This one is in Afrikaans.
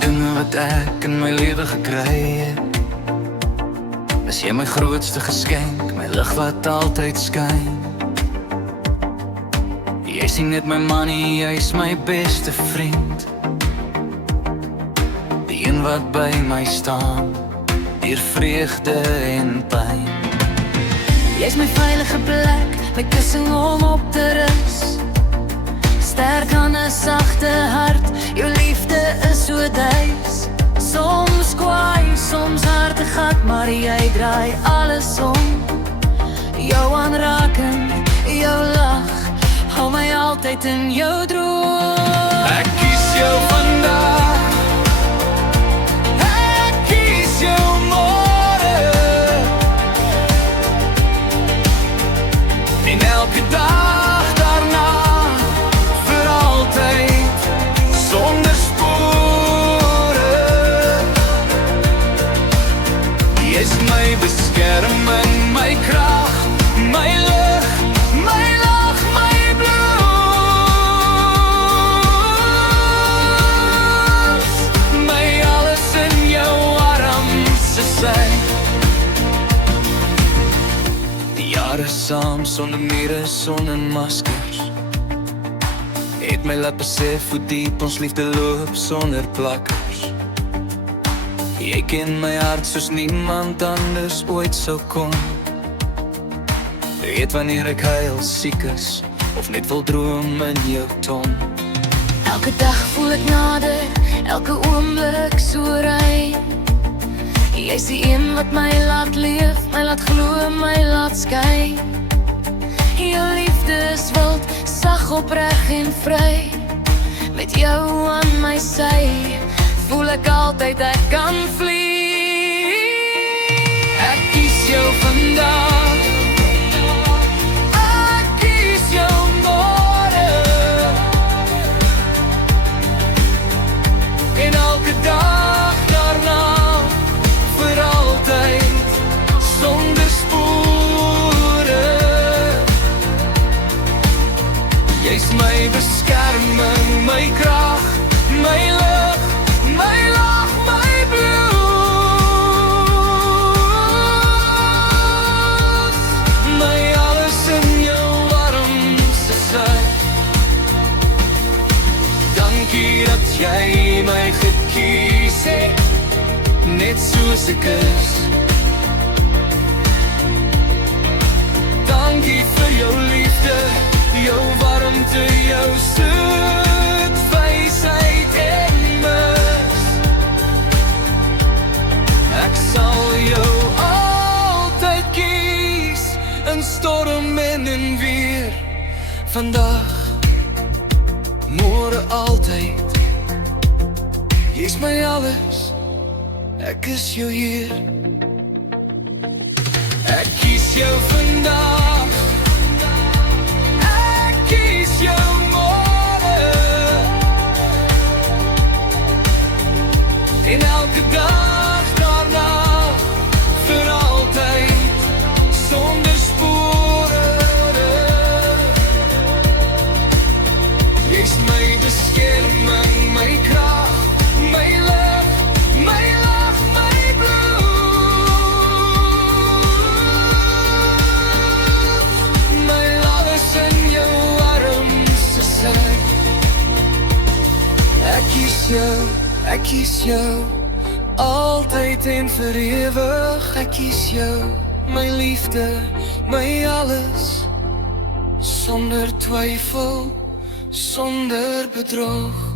dinge wat ek in my lewe gekry het. Is jy my grootste geskenk, my lig wat altyd skyn. Jy sien net my manie, jy is my beste vriend. Die een wat by my staan, deur vreugde en pyn. Jy is my veilige plek, my kussing om op te rus. Sterk aan 'n sagte hart, jou liefde is so duis. Soms kwaai, soms hartig hard, maar jy draai alles om. Jou aanraking, jou lach, hou my altyd in jou droom. Ek kies jou vandag, ek kies jou môre, en elke dag daarna, vir altyd, sonder spore. Jy is my beskerming, my krag, my lig, my lag, my bloed, my alles in jou arms is sy. Die jare saam, sonder mure, sonder maskers, het my laat besef hoe diep ons liefde loop sonder plakkers. Jy ken my hart soos niemand anders ooit sou kon. Weet wanneer ek huil, siek is, of net wil droom in jou tong. Elke dag voel ek nader, elke oomblik so rein. Jy is die een wat my laat leef, my laat glo, my laat skyn. Jou liefde is wild, sag, opreg en vry. Met jou aan my sy, voel ek altyd ek kan vlieg. Ek kies jou vandag, ek kies jou môre, en elke dag daarna, vir altyd, sonder spore. Jy is my beskerming, my krag, my lig, my lag, my bloed, my alles in jou arms is sy. Dankie dat jy my gekies het, net soos ek is. Dankie vir jou liefde, jou warmte, jou soet wysheid en mis. Ek sal jou altyd kies, in storm en in weer. Vandag, môre, altyd. Jy is my alles, ek is jou Heer. Ek kies jou vandag, ek kies jou môre, en elke dag daarna, vir altyd, sonder spore. Jy is my beskerming, my krag, my lig, my lag, my bloed, my alles in jou arms is sy. Ek kies jou, altyd en vir ewig. Ek kies jou, my liefde, my alles, sonder twyfel, sonder bedrog.